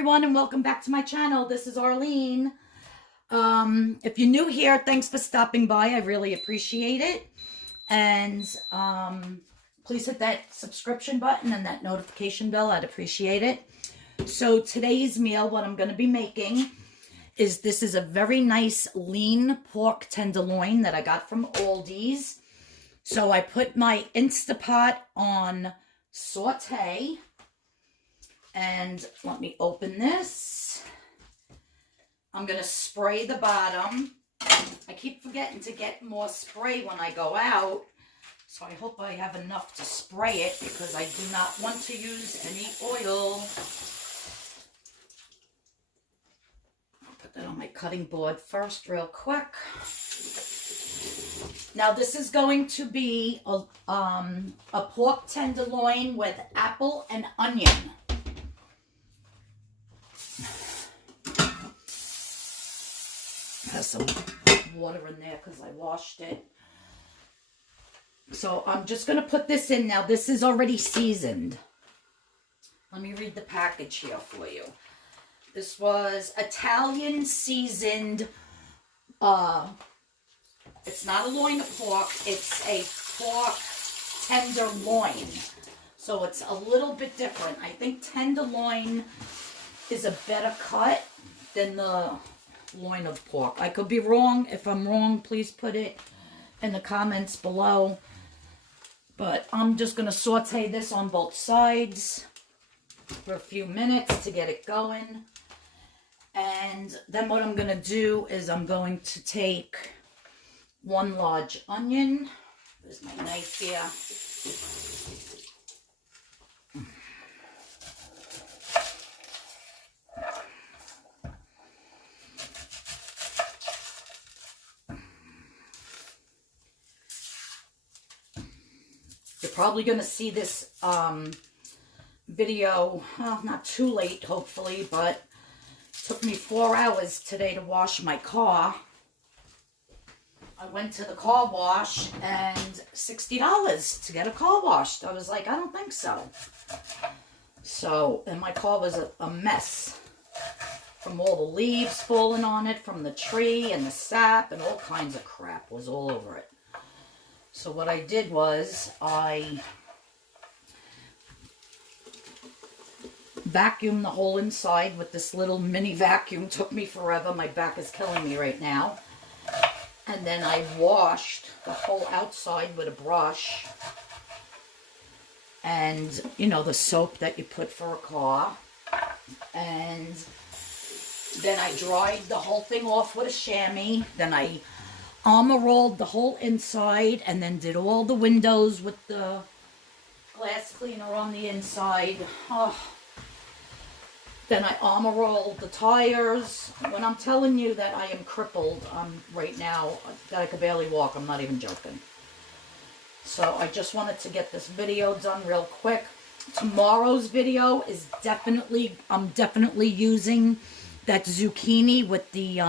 everyone, and welcome back to my channel. This is Arlene. If you're new here, thanks for stopping by. I really appreciate it. And please hit that subscription button and that notification bell. I'd appreciate it. So today's meal, what I'm going to be making is this is a very nice lean pork tenderloin that I got from Aldi's. So I put my Instapot on saute. And let me open this. I'm going to spray the bottom. I keep forgetting to get more spray when I go out. So I hope I have enough to spray it because I do not want to use any oil. I'll put that on my cutting board first real quick. Now this is going to be a pork tenderloin with apple and onion. Has some water in there because I washed it. So I'm just going to put this in now. This is already seasoned. Let me read the package here for you. This was Italian seasoned. It's not a loin of pork. It's a pork tenderloin. So it's a little bit different. I think tenderloin is a better cut than the loin of pork. I could be wrong. If I'm wrong, please put it in the comments below. But I'm just going to saute this on both sides for a few minutes to get it going. And then what I'm going to do is I'm going to take one large onion. There's my knife here. You're probably going to see this video, well, not too late, hopefully, but it took me 4 hours today to wash my car. I went to the car wash and $60 to get a car washed. I was like, I don't think so. So, and my car was a mess from all the leaves falling on it, from the tree and the sap and all kinds of crap was all over it. So what I did was I vacuumed the whole inside with this little mini vacuum. Took me forever. My back is killing me right now. And then I washed the whole outside with a brush. And, you know, the soap that you put for a car. And then I dried the whole thing off with a chamois. Then I armor rolled the whole inside and then did all the windows with the glass cleaner on the inside. Oh. Then I armor rolled the tires. When I'm telling you that I am crippled right now, that I could barely walk, I'm not even joking. So I just wanted to get this video done real quick. Tomorrow's video is definitely, I'm definitely using that zucchini with the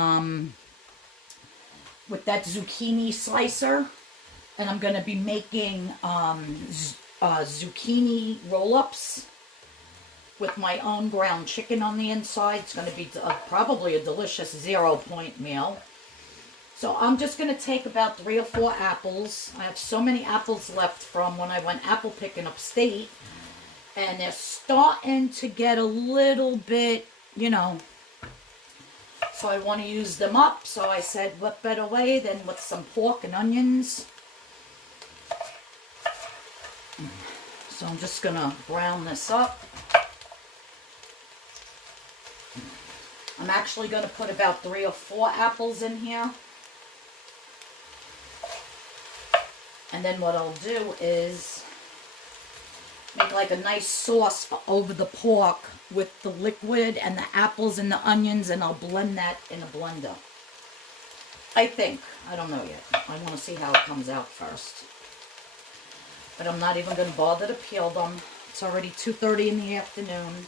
that zucchini slicer, and I'm going to be making zucchini roll-ups with my own ground chicken on the inside. It's going to be probably a delicious 0-point meal. So I'm just going to take about 3 or 4 apples. I have so many apples left from when I went apple picking upstate, and they're starting to get a little bit, you know, so I want to use them up. So I said, what better way than with some pork and onions. So I'm just going to brown this up. I'm actually going to put about 3 or 4 apples in here. And then what I'll do is make like a nice sauce for over the pork with the liquid and the apples and the onions, and I'll blend that in a blender. I think. I don't know yet. I want to see how it comes out first. But I'm not even going to bother to peel them. It's already 2:30 in the afternoon.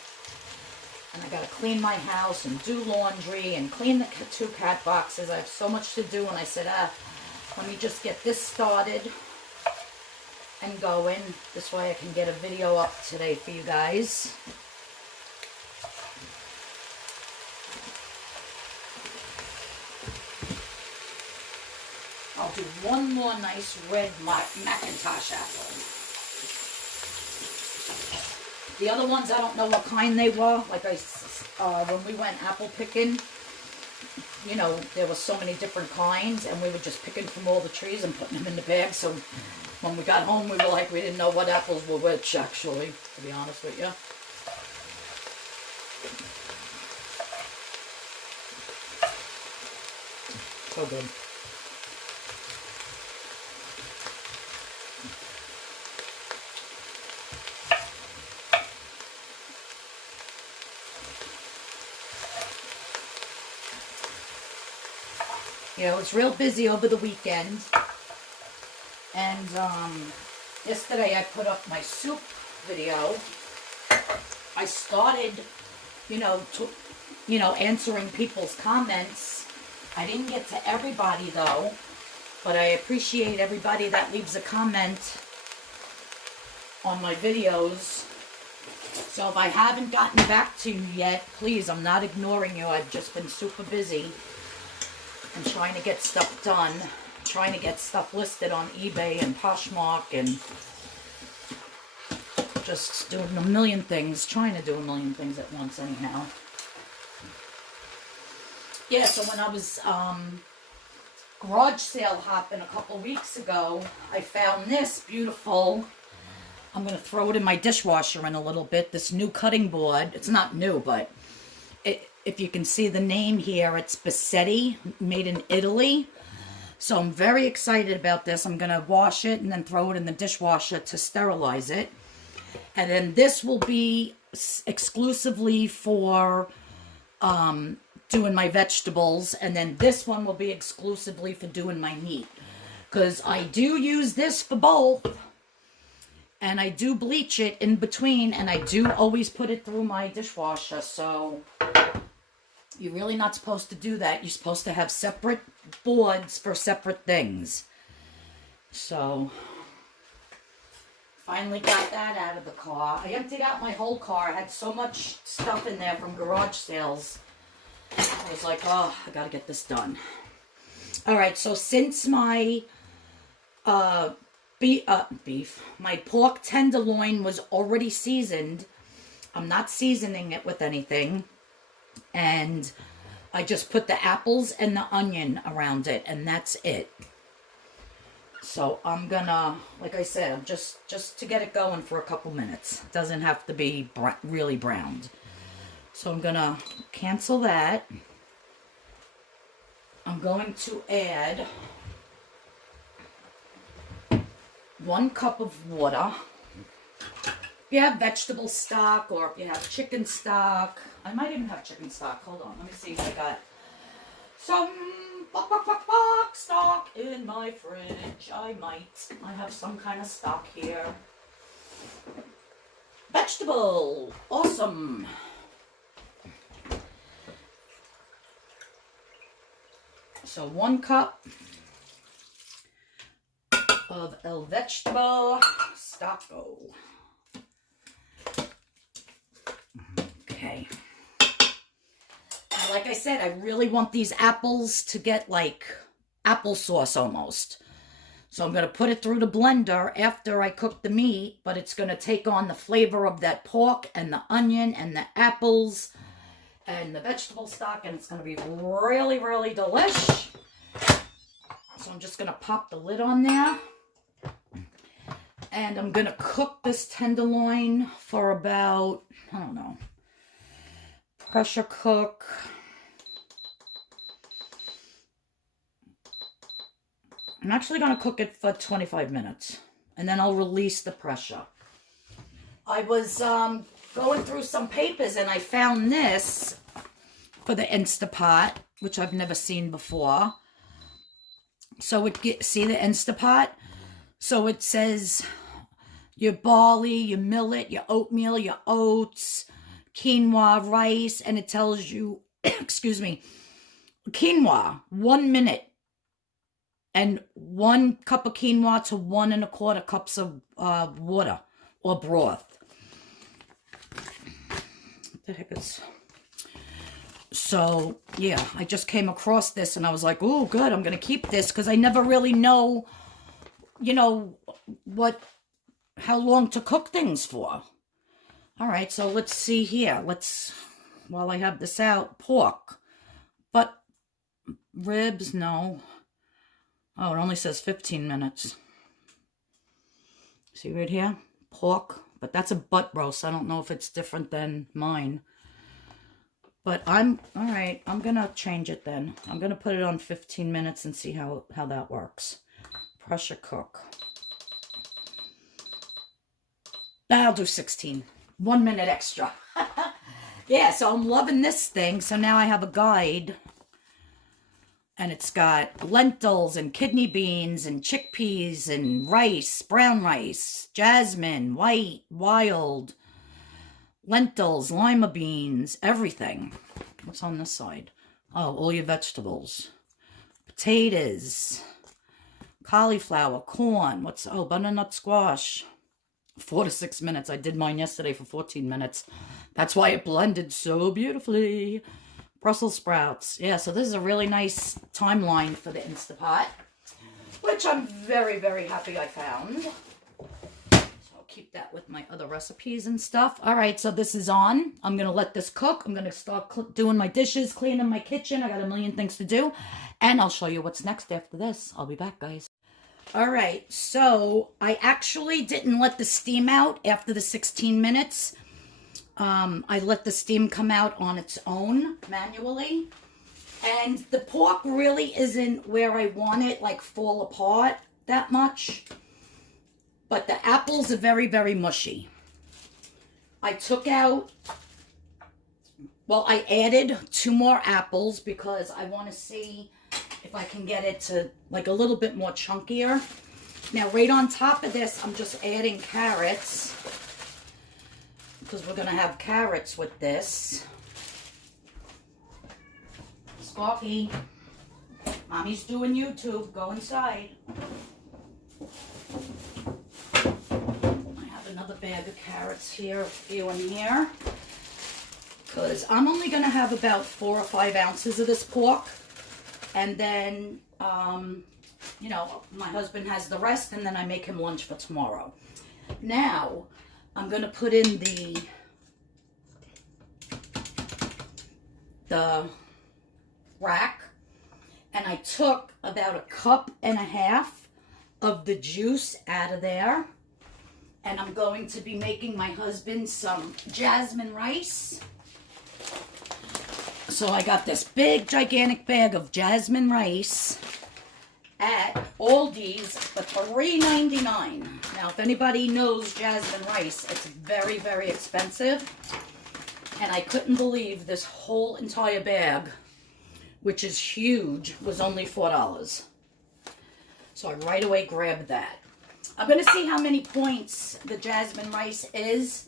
And I got to clean my house and do laundry and clean the 2 cat boxes. I have so much to do, and I said, let me just get this started and going. This way I can get a video up today for you guys. one more nice red Macintosh apple. The other ones, I don't know what kind they were. Like when we went apple picking, you know, there were so many different kinds, and we were just picking from all the trees and putting them in the bag. So when we got home, we were like, we didn't know what apples were which, actually, to be honest with you. So good. Yeah, it was real busy over the weekend. And yesterday I put up my soup video. I started, answering people's comments. I didn't get to everybody though, but I appreciate everybody that leaves a comment on my videos. So if I haven't gotten back to you yet, please, I'm not ignoring you. I've just been super busy and trying to get stuff done, trying to get stuff listed on eBay and Poshmark, and just doing a million things, trying to do a million things at once anyhow. Yeah, so when I was garage sale hopping a couple weeks ago, I found this beautiful, I'm going to throw it in my dishwasher in a little bit, this new cutting board. It's not new, but if you can see the name here, it's Bassetti, made in Italy. So I'm very excited about this. I'm going to wash it and then throw it in the dishwasher to sterilize it. And then this will be exclusively for doing my vegetables. And then this one will be exclusively for doing my meat. Because I do use this for both. And I do bleach it in between. And I do always put it through my dishwasher. So you're really not supposed to do that. You're supposed to have separate boards for separate things. So finally got that out of the car. I emptied out my whole car. I had so much stuff in there from garage sales. I was like, oh, I gotta get this done. Alright, so since my my pork tenderloin was already seasoned, I'm not seasoning it with anything. And I just put the apples and the onion around it, and that's it. So I'm gonna, like I said, just to get it going for a couple minutes. It doesn't have to be really browned. So I'm gonna cancel that. I'm going to add 1 cup of water. If you have vegetable stock or if you have chicken stock, I might even have chicken stock. Hold on, let me see if I got some stock in my fridge. I have some kind of stock here. Vegetable, awesome. So 1 cup of el vegetable stocko. Okay. Now, like I said, I really want these apples to get like applesauce almost. So I'm going to put it through the blender after I cook the meat, but it's going to take on the flavor of that pork and the onion and the apples and the vegetable stock, and it's going to be really, really delish. So I'm just going to pop the lid on there. And I'm going to cook this tenderloin for about, I don't know, pressure cook. I'm actually going to cook it for 25 minutes. And then I'll release the pressure. I was going through some papers and I found this for the Instapot, which I've never seen before. So see the Instapot? So it says your barley, your millet, your oatmeal, your oats, quinoa, rice, and it tells you, excuse me, quinoa, 1 minute. And 1 cup of quinoa to 1 1/4 cups of water or broth. What the heck is... So, yeah, I just came across this and I was like, oh, good, I'm going to keep this because I never really know, you know, how long to cook things for. All right, so let's see here. While I have this out, pork. But ribs, no. Oh, it only says 15 minutes. See right here? Pork. But that's a butt roast. I don't know if it's different than mine. But all right, I'm going to change it then. I'm going to put it on 15 minutes and see how that works. Pressure cook. I'll do 16. 1 minute extra. Yeah, so I'm loving this thing. So now I have a guide. And it's got lentils and kidney beans and chickpeas and rice, brown rice, jasmine, white, wild, lentils, lima beans, everything. What's on this side? Oh, all your vegetables. Potatoes, cauliflower, corn. Butternut squash. 4 to 6 minutes. I did mine yesterday for 14 minutes. That's why it blended so beautifully. Brussels sprouts. Yeah, so this is a really nice timeline for the Instapot, which I'm very, very happy I found. So I'll keep that with my other recipes and stuff. All right, so this is on. I'm going to let this cook. I'm going to start doing my dishes, cleaning my kitchen. I got a million things to do. And I'll show you what's next after this. I'll be back, guys. All right, so I actually didn't let the steam out after the 16 minutes. I let the steam come out on its own manually. And the pork really isn't where I want it, like fall apart that much. But the apples are very, very mushy. I added 2 more apples because I want to see if I can get it to like a little bit more chunkier. Now, right on top of this, I'm just adding carrots. Because we're going to have carrots with this. Sparky, Mommy's doing YouTube. Go inside. I have another bag of carrots here, a few in here. Because I'm only going to have about 4 or 5 ounces of this pork. And then, you know, my husband has the rest, and then I make him lunch for tomorrow. Now, I'm going to put in the rack, and I took about 1.5 cups of the juice out of there, and I'm going to be making my husband some Jasmine Rice. So I got this big gigantic bag of Jasmine Rice at Aldi's for $3.99. Now, if anybody knows Jasmine Rice, it's very, very expensive. And I couldn't believe this whole entire bag, which is huge, was only $4. So I right away grabbed that. I'm going to see how many points the Jasmine Rice is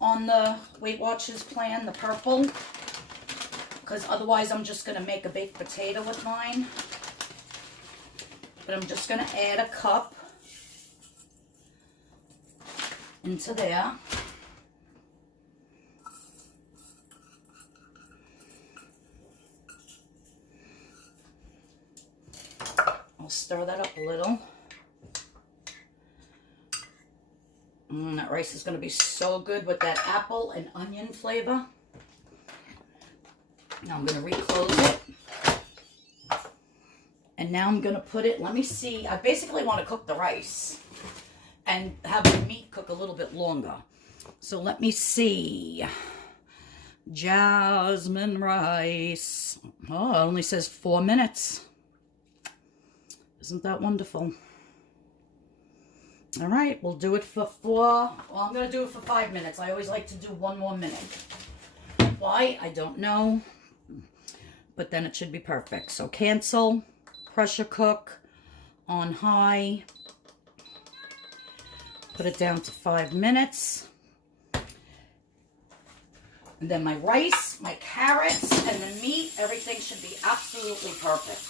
on the Weight Watchers plan, the purple. Because otherwise I'm just going to make a baked potato with mine. But I'm just going to add 1 cup into there. I'll stir that up a little. That rice is going to be so good with that apple and onion flavor. Now I'm going to reclose it. And now I'm going to put it, let me see. I basically want to cook the rice and have the meat cook a little bit longer. So let me see. Jasmine rice. Oh, it only says 4 minutes. Isn't that wonderful? All right, we'll do it for 4. Well, I'm going to do it for 5 minutes. I always like to do 1 more minute. Why? I don't know. But then it should be perfect. So cancel. Pressure cook on high. Put it down to 5 minutes. And then my rice, my carrots, and the meat, everything should be absolutely perfect.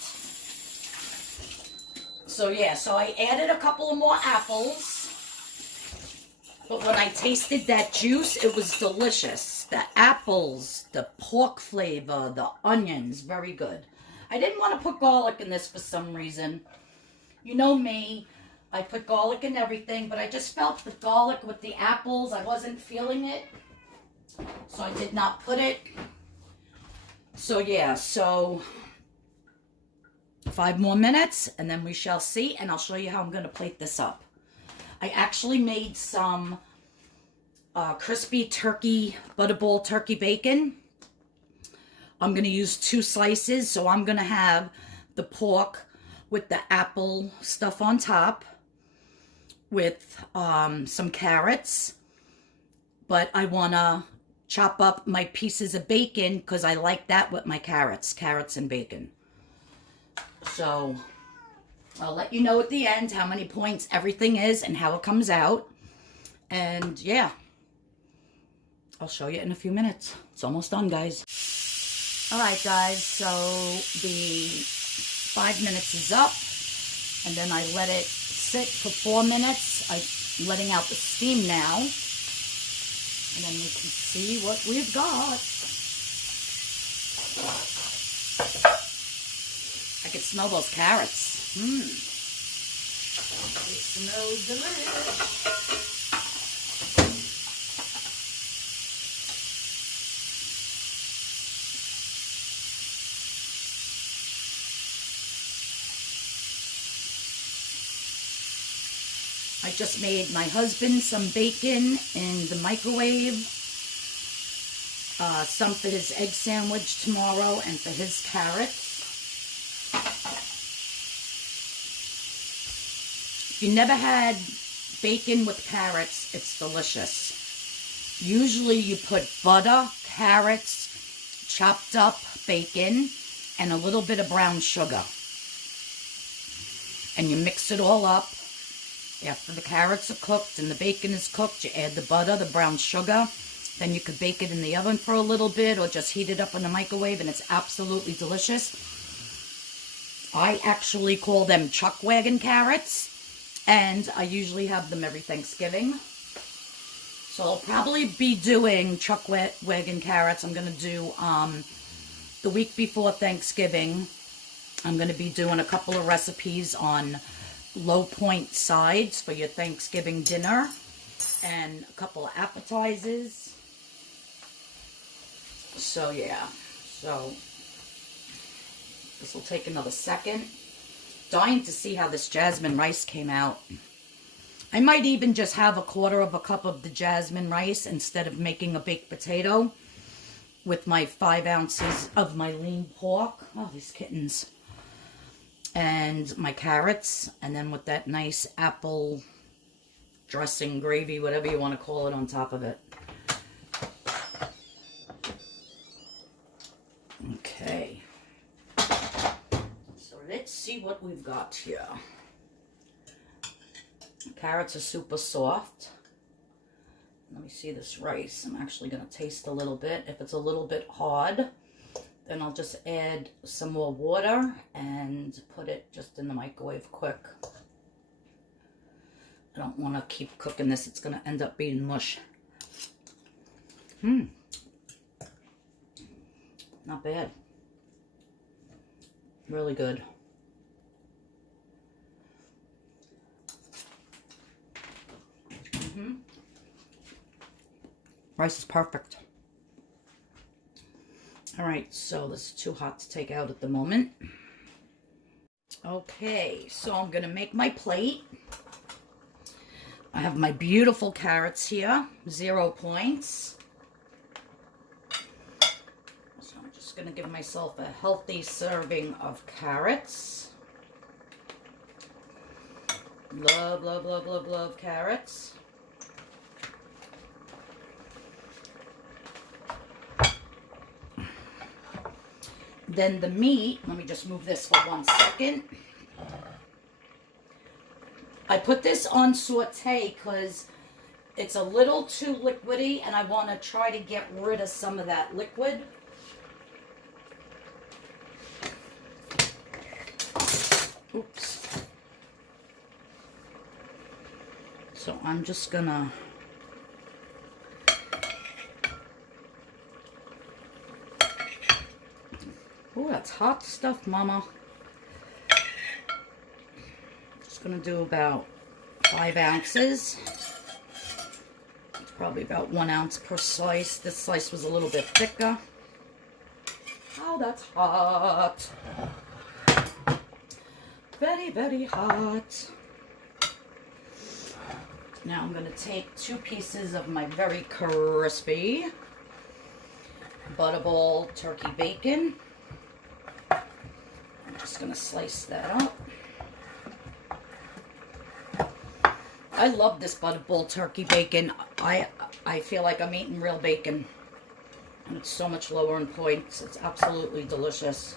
So yeah, so I added a couple of more apples. But when I tasted that juice, it was delicious. The apples, the pork flavor, the onions, very good. I didn't want to put garlic in this for some reason. You know me, I put garlic in everything, but I just felt the garlic with the apples, I wasn't feeling it. So I did not put it. So yeah, so 5 more minutes and then we shall see, and I'll show you how I'm going to plate this up. I actually made some crispy turkey, Butterball turkey bacon. I'm going to use 2 slices, so I'm going to have the pork with the apple stuff on top with some carrots. But I want to chop up my pieces of bacon because I like that with my carrots and bacon. So I'll let you know at the end how many points everything is and how it comes out. And yeah, I'll show you in a few minutes. It's almost done, guys. All right, guys, so the 5 minutes is up, and then I let it sit for 4 minutes. I'm letting out the steam now, and then we can see what we've got. I can smell those carrots. They smell delicious. I just made my husband some bacon in the microwave. Some for his egg sandwich tomorrow and for his carrots. If you never had bacon with carrots, it's delicious. Usually you put butter, carrots, chopped up bacon, and a little bit of brown sugar. And you mix it all up. After the carrots are cooked and the bacon is cooked, you add the butter, the brown sugar. Then you could bake it in the oven for a little bit or just heat it up in the microwave, and it's absolutely delicious. I actually call them chuck wagon carrots, and I usually have them every Thanksgiving. So I'll probably be doing chuck wagon carrots. I'm going to do the week before Thanksgiving. I'm going to be doing a couple of recipes on low point sides for your Thanksgiving dinner and a couple of appetizers. So yeah, so this will take another second. Dying to see how this Jasmine rice came out. I might even just have a 1/4 cup of the Jasmine rice instead of making a baked potato with my 5 ounces of my lean pork. Oh, these kittens. And my carrots, and then with that nice apple dressing, gravy, whatever you want to call it, on top of it. Okay. So let's see what we've got here. The carrots are super soft. Let me see this rice. I'm actually going to taste a little bit. If it's a little bit hard, then I'll just add some more water and put it just in the microwave quick. I don't want to keep cooking this. It's going to end up being mush. Not bad. Really good. Rice is perfect. All right, so this is too hot to take out at the moment. Okay, so I'm going to make my plate. I have my beautiful carrots here, 0 points. So I'm just going to give myself a healthy serving of carrots. Love, love, love, love, love carrots. Then the meat, let me just move this for 1 second. I put this on saute because it's a little too liquidy and I want to try to get rid of some of that liquid. Oops. So I'm just gonna that's hot stuff, mama. Just gonna do about 5 ounces. It's probably about 1 ounce per slice. This slice was a little bit thicker. Oh, that's hot. Very, very hot. Now I'm going to take 2 pieces of my very crispy Butterball turkey bacon. I'm just going to slice that up. I love this Butterball turkey bacon. I feel like I'm eating real bacon. And it's so much lower in points. It's absolutely delicious.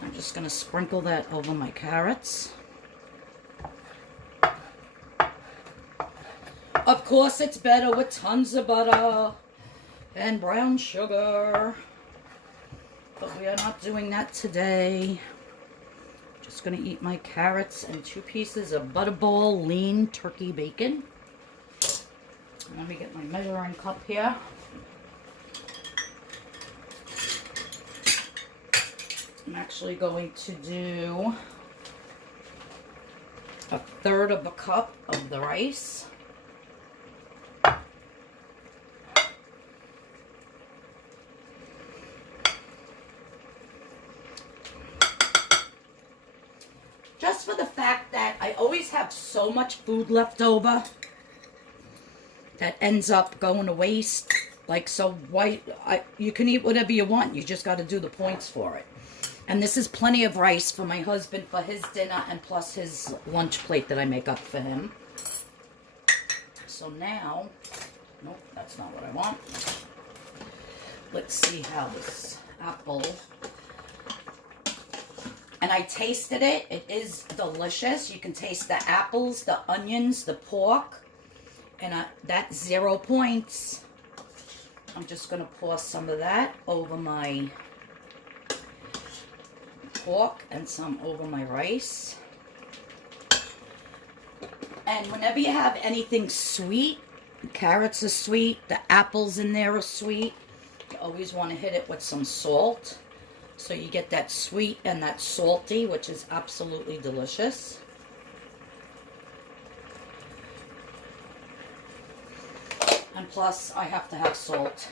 I'm just going to sprinkle that over my carrots. Of course, it's better with tons of butter and brown sugar. But we are not doing that today. Just going to eat my carrots and 2 pieces of Butterball lean turkey bacon. Let me get my measuring cup here. I'm actually going to do 1/3 of a cup of the rice. Just for the fact that I always have so much food left over that ends up going to waste. Like, so why, you can eat whatever you want. You just got to do the points for it. And this is plenty of rice for my husband for his dinner and plus his lunch plate that I make up for him. So now, nope, that's not what I want. Let's see how this apple, and I tasted it. It is delicious. You can taste the apples, the onions, the pork, and that's 0 points. I'm just going to pour some of that over my pork and some over my rice. And whenever you have anything sweet, carrots are sweet, the apples in there are sweet, you always want to hit it with some salt. So you get that sweet and that salty, which is absolutely delicious. And plus, I have to have salt.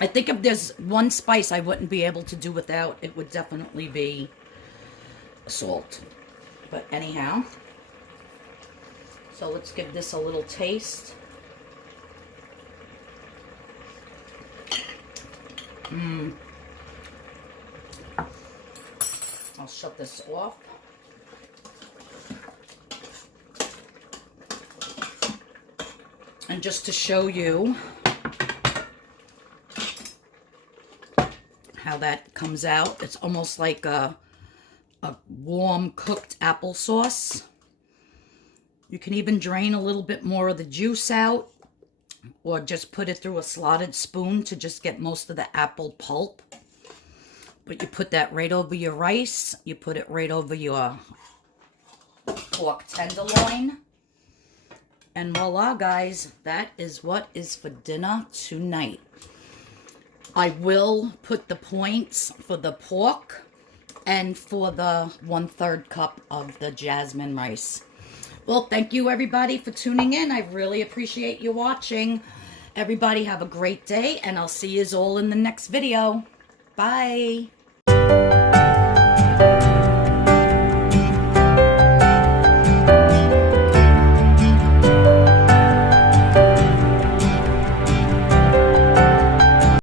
I think if there's one spice I wouldn't be able to do without, it would definitely be salt. But anyhow, so let's give this a little taste. I'll shut this off. And just to show you how that comes out, it's almost like a warm cooked applesauce. You can even drain a little bit more of the juice out or just put it through a slotted spoon to just get most of the apple pulp. But you put that right over your rice. You put it right over your pork tenderloin. And voila, guys, that is what is for dinner tonight. I will put the points for the pork and for the 1/3 cup of the jasmine rice. Well, thank you, everybody, for tuning in. I really appreciate you watching. Everybody have a great day, and I'll see you all in the next video. Bye.